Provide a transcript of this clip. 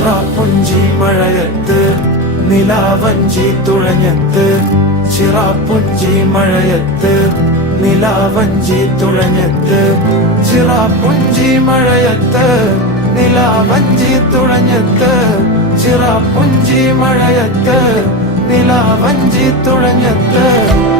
ചിറാപ്പുഞ്ചി മഴയത്ത് നിലാവഞ്ചി തുഴഞ്ഞത്ത്, ചിറാപ്പുഞ്ചി മഴയത്ത് നിലാവഞ്ചി തുഴഞ്ഞത്ത്, ചിറാപ്പുഞ്ചി മഴയത്ത് നിലാവഞ്ചി തുഴഞ്ഞത്ത്, ചിറാപ്പുഞ്ചി മഴയത്ത് നിലാവഞ്ചി തുഴഞ്ഞത്ത്.